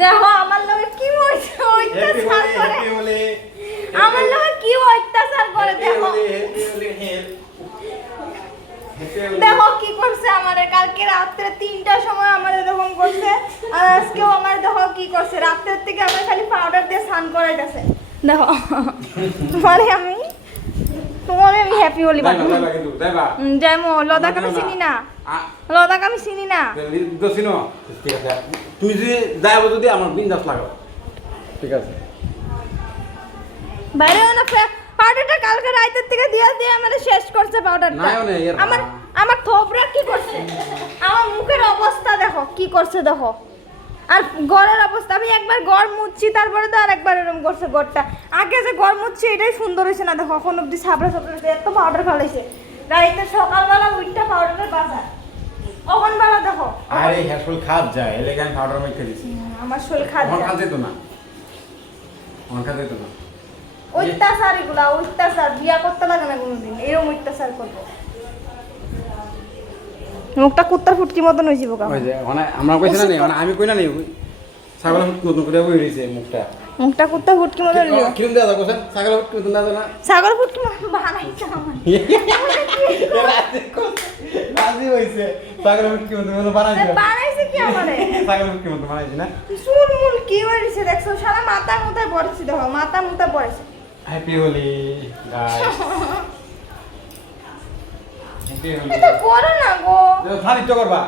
দেখো আমার লগে কি হইছে অত্যাচার করে আমার লগে কি অত্যাচার করে দেখো দেখো কি করছে আমারে কালকে রাতে 3টার সময় আমারে এরকম করছে আর আজকেও আমার দেখো কি করছে রাতের থেকে আমার খালি পাউডার দিয়ে স্নান করাইতাছে দেখো তোমারে আমি হ্যাপি হলি বাবা যাইমো লদাক আমি চিনি না লদাক আমি চিনি না ঠিক আছে তুই যদি যাইবো যদি আমার বিন্দাস লাগাও ঠিক আছে বাইরে না পাউডারটা কালকে রাতের থেকে দিয়ে আমারে শেষ করছে পাউডারটা আমার আমার থোবরা কি করছে আমার মুখের অবস্থা দেখো কি করছে দেখো আর গড়ের অবস্থা আমি একবার গড় মুছছি তারপরে তো আরেকবার এরকম করছে গড়টা আগে যে গড় মুছছি এটাই সুন্দর হয়েছে না দেখো এখন অব্দি সাবড়া এত পাউডার ফেলাইছে রাইতে সকালবেলা উইটটা পাউডারের বাজার কখন বেলা দেখো আরে হেয়ারফল খাত যায় এলে গান পাউডার মেখে দিছি আমার শরীর খাদ্য আমার খাতে তো না আমার খাতে তো না অত্যাচার এগুলা অত্যাচার বিয়া করতে লাগে না কোনোদিন এরকম অত্যাচার করবো মুখটা কুত্তার ফুটকি মতন হয়েছে বোকা ওই যে মানে আমরা কইছি না মানে আমি কই না নি ছাগল নতুন করে বই রইছে মুখটা কুত্তা ফুটকি মতন হইলো কিরম দেয়া দাও কোসা ছাগল ফুটকি নতুন দাও না ছাগল ফুটকি বানাইছে আমার রাজি হইছে ছাগল ফুটকি নতুন বানাইছে বানাইছে কি আমারে ছাগল ফুটকি নতুন বানাইছে না চুল মুল কি হইছে দেখছো সারা মাথা মুথায় পড়ছে দেখো মাথা মুথা পড়ছে happy Holi guys happy Holi এটা করো না গো খালি তো করবা